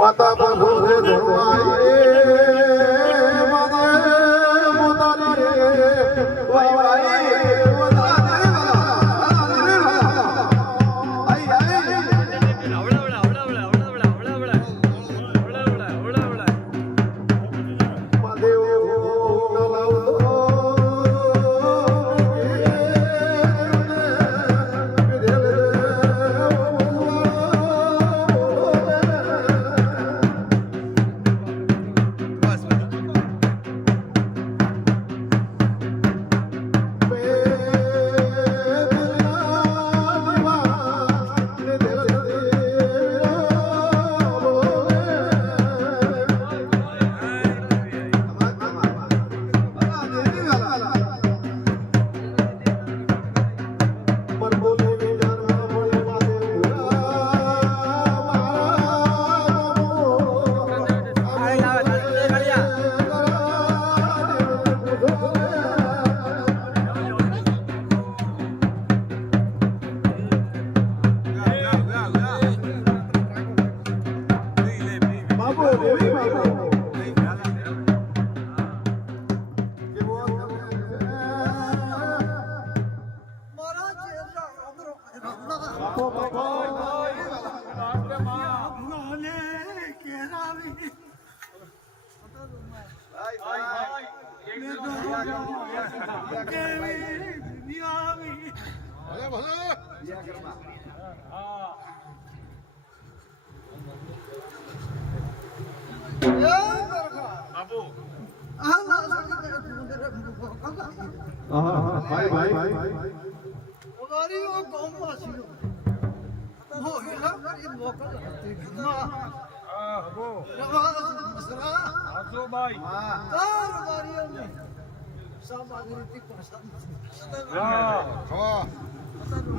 માતા બાંધો રે ધોવાય માતા મોતાની રે વાઈ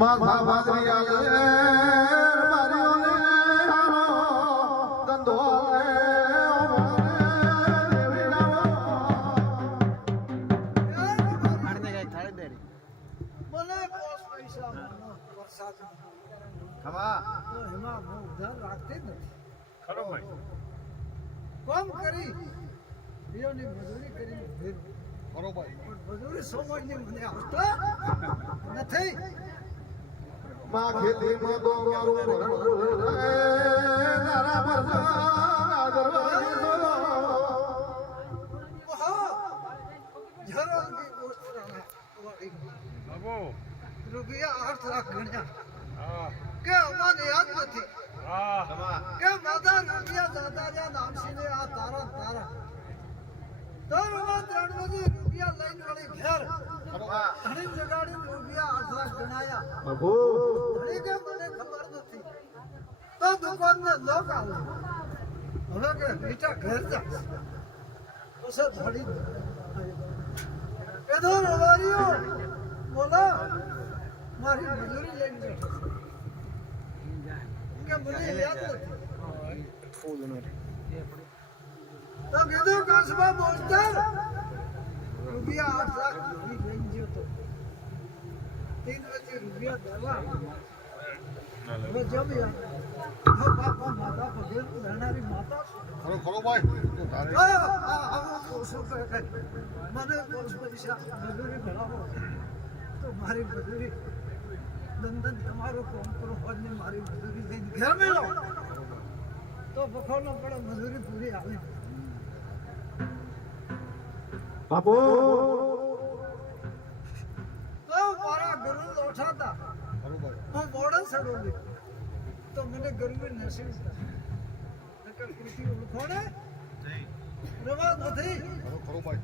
માથા ભાદરી આવે મારીઓને ગંધો કોમ કરી મજૂરી કરી મજૂરી સમજની મને આવતા નથી. માં ખેતી માં તો મારું તારા પર રૂપિયા 8 લાખ ગણ્યા કે અમારે યાદ નથી કે માતા રૂપિયા દાદા નામસીને આ તારા તારા ₹3 રૂપિયા લઈને વળી ઘેર ઘણી જગાડી રૂપિયા 8 લાખ ગણાયા ઘણી કે મને ખબર નથી તો દુકાન ને લોક આવે હવે કે બેટા ઘર જા પછી ધડી કેદો રવારીઓ બોલો મારી મજૂરી લઈને બેઠો કે મને યાદ નથી તો કીધું કાશમાં બોલતા રૂપિયા 8 લાખ લઈને ગયો તો 3 વચ્ચે રૂપિયા દેવા હવે જમ્યા બાપા માતા પગે રહેનારી માતા ખરો ભાઈ મને પૈસા મજૂરી ભણાવો તો મારી મજૂરી દંદન તમારો કોમ કરો હોય મારી મજૂરી લઈને ઘેર મેળો તો બખોનો પડે મજૂરી પૂરી આવે બાપુ તો મારા ગુરુ લોઠાતા હું મોડે સડોલી તો મને ગરમી નસીબ નકર કૃતિ ઓળખોને રવા નથી ખરો ભાઈ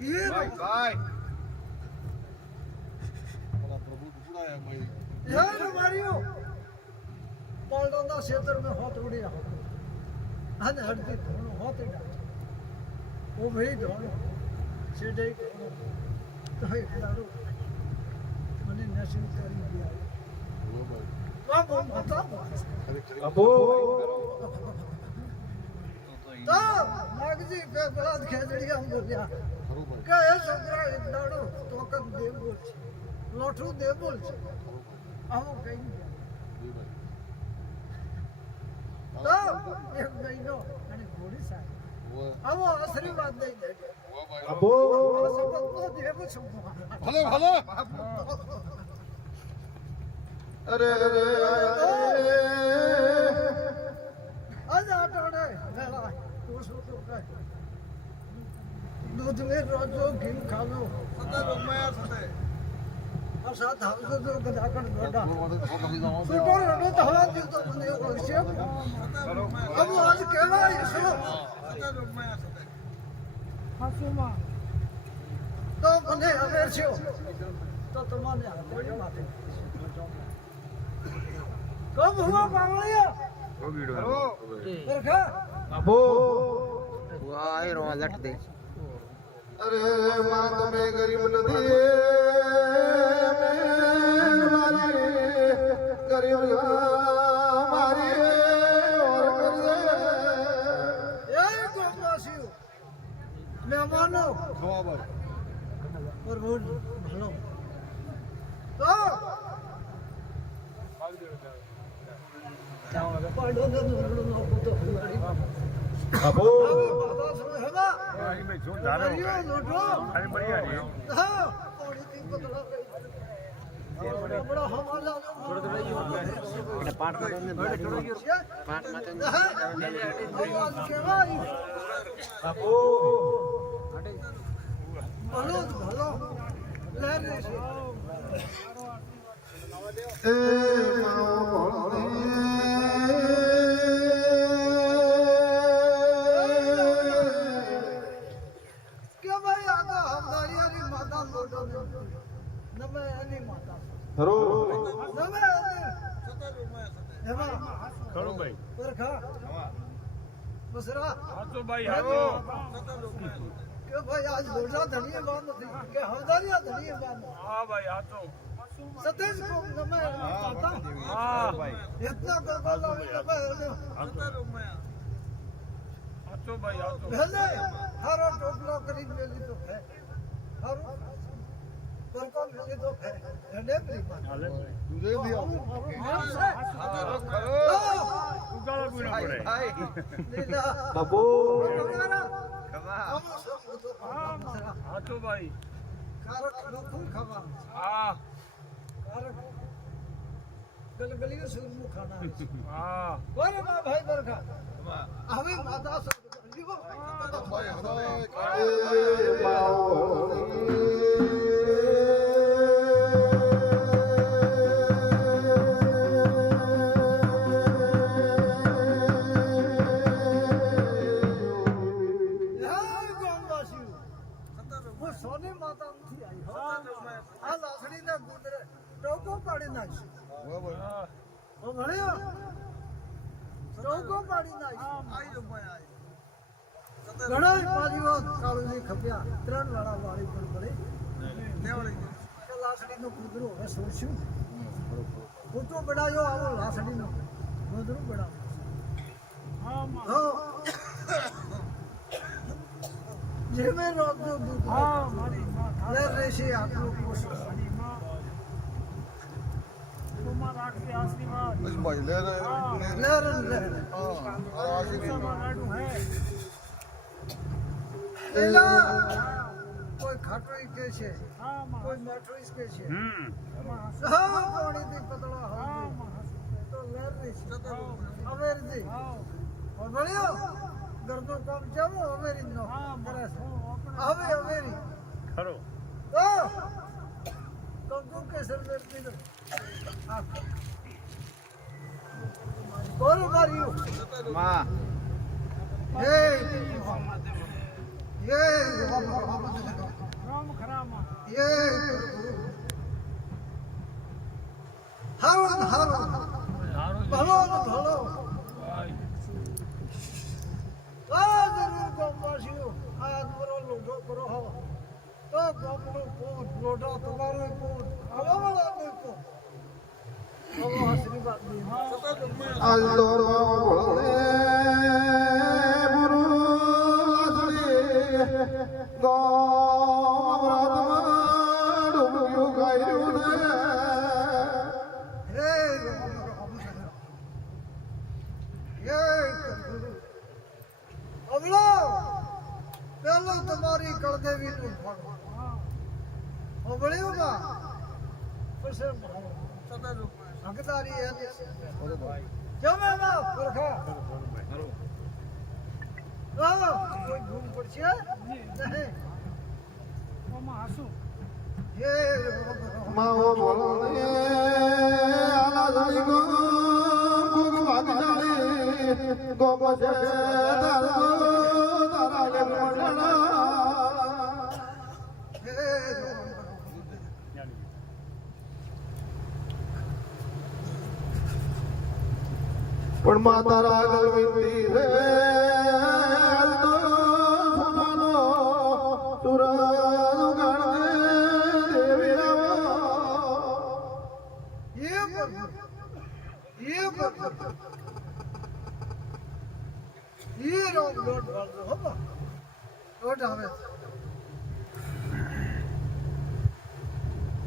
એ ભાઈ यार मारियो पालडोंदा क्षेत्र में होत उड़िया हन हड़ती धोनो होत इड़ा वो भाई धोनो सीधे तो है खिलाड़ो मैंने नसीब करी दिया बाबू माता બાપુ तो नागजी पे बड़ा खेजड़िया हम बोलिया કે એ છોકરા એક દાડો તોકત દેવ બોલ છે લોઠું દેવ બોલ છે આવું કઈ તો એક મહિનો અને ઘોડી સાહેબ આવો આશીર્વાદ દઈ દેજો અબો સપોત તો દેવ છું ભલે ભલે અરે આજ આટોડે વેલા તું શું તો કહે દૂધ મેં રોજો ઘી ખાલો આ સાત હાવસો તો ગદાકડ ગોડા સુટો રડો તો હવા દીધો મને ઓળશે અબુ આજ કહેવાય શું હાસુમાં તો મને હવે છે તો તમારે કોઈ માથે કબ હુઆ પાવળિયા બરખા અબો વાહ એ રો લટ દે અરે માં તમે ગરીબ નથી ગરીબ મારી ઓર કરજે એ ગોપાસીઓ મહેમાનો ખબર और बोल हेलो तो पाडो ने नोड़ो नो तो खिलाड़ी અબો बाबा सुनो हेबा અરે ભાઈ જો જાનો अरे लोटो અરે બઢિયા રે हां पौड़ी की बदला बड़ा हमारा એટલે પાટ માં ને પાટ માં તો आवाज केवाई અબો भलो भलो ले रे से એ માઓ કે ભાઈ આ તો હમદારિયાની માતા લોટો નમે એની માતા હરો નમે એમાં ખરું ભાઈ બરખા બસરા હાચો ભાઈ હાચો કે ભાઈ આજ લોટા ધણીએ બાંધ નથી કે હવદારિયા ધણીએ બાંધ હા ભાઈ હાચો સતેજ કો નમે માતા હા ભાઈ इतना गलबा नमे હાચો ભાઈ હાચો ભલે હારો ટોપલો કરી મેલી તો હે હારો પરકો મેલી તો હે હેડે પ્રીમા હાલે દે દિયા ઉગાળો પીણો પડે લીલા અબો હાચો ભાઈ કારક નખું ખાવા હા કારક ગલગલિયો સુરમુ ખાના હા બોલે માં ભાઈ બરખા હવે માતા લીવો એ માઓ હું સોની માતા નથી આવી આ લાકડી ના ગુંદરે ટોકો પાડી નાખી હા ઓ ભણ્યો ટોકો પાડી નાખી ઘણા પાજીઓ કાળુજી ખપ્યા 3 વાળા વાળી પણ પડી લાકડી નું કૂતરું હવે સોચ્યું કૂતરો બનાવ્યો આવો લાકડી નું કૂતરું બનાવ્યો જે મેં રોકજો દૂધ લે રેશી આટલું કોશિશ બસ ભાઈ લે લે રે એલા કોઈ ખાટોઈ કે છે કોઈ માઠોઈ કે છે હા કોણી થી પતળા હા તો લે રેશી અવેરજી ભણ્યો ઘરનો કામ ચાલો અવેરી નો કરે છે હવે અવેરી ખરો તો કંકુ કેસર વેરતી દો બોલો માર્યું માં હે હે હે હારો હારો ભલો ભલો જરૂર ગામવાસીઓ આ તમારો લોઢો કરો હો તો ગામનો પોટ લોઢો તમારો પોટ હવાવાળાનો પોટ હવો આશીર્વાદ દે આજ તો ભોળે ગુરુ લાસડી ગામરાતમાં ડૂબ્યું ગાયું હે હે ચાલો તમારી કળદેવીનું ફળ ઓબળ્યું બા પછી હકદારી એની જમે બા પરખા કોઈ ભૂલ પડશે નહીં માવો બોલે આલા જઈ ગો ગુગ વાગજાળી ગોબો છે તારા તારા લે મંડળા પણ માતા આગળ વિનતી છે તો સોનાનો સુરાનો ગણે દેવી રાવો ये रोड रोड होगा रोड આવે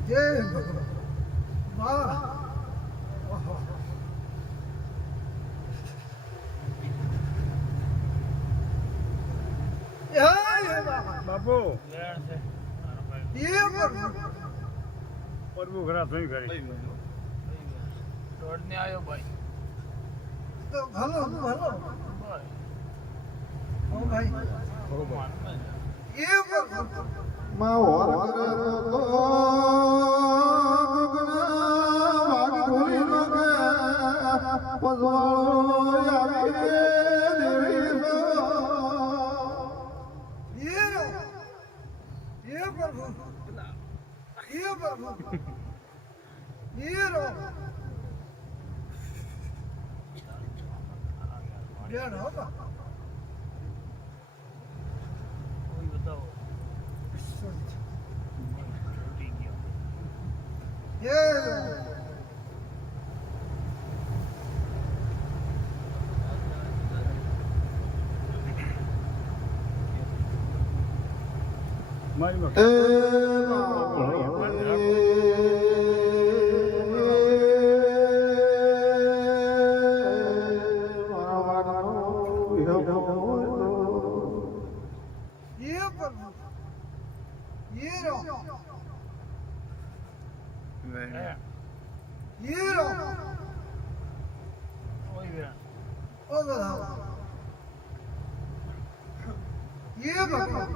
જય વાહ બાપુ ये પરબુ ખરા થઈ કરી રોડ ને આવ્યો ભાઈ तो भलो भलो ओ भाई ये માં હોર કરે તો ગુગના વાગ ઢોલી નો કે પજવાળો આવી દેવી સો ये प्रभु ये रो બેન હોગા કોઈ બતાવો ये મારી માં એ ये प्रभु ये रो ये रो કોઈ વેણ ओ बताओ ये भगवान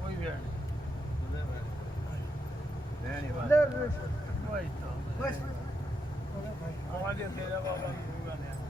કોઈ વેણ ले કોઈ તો बस અમારે તેરા બાબા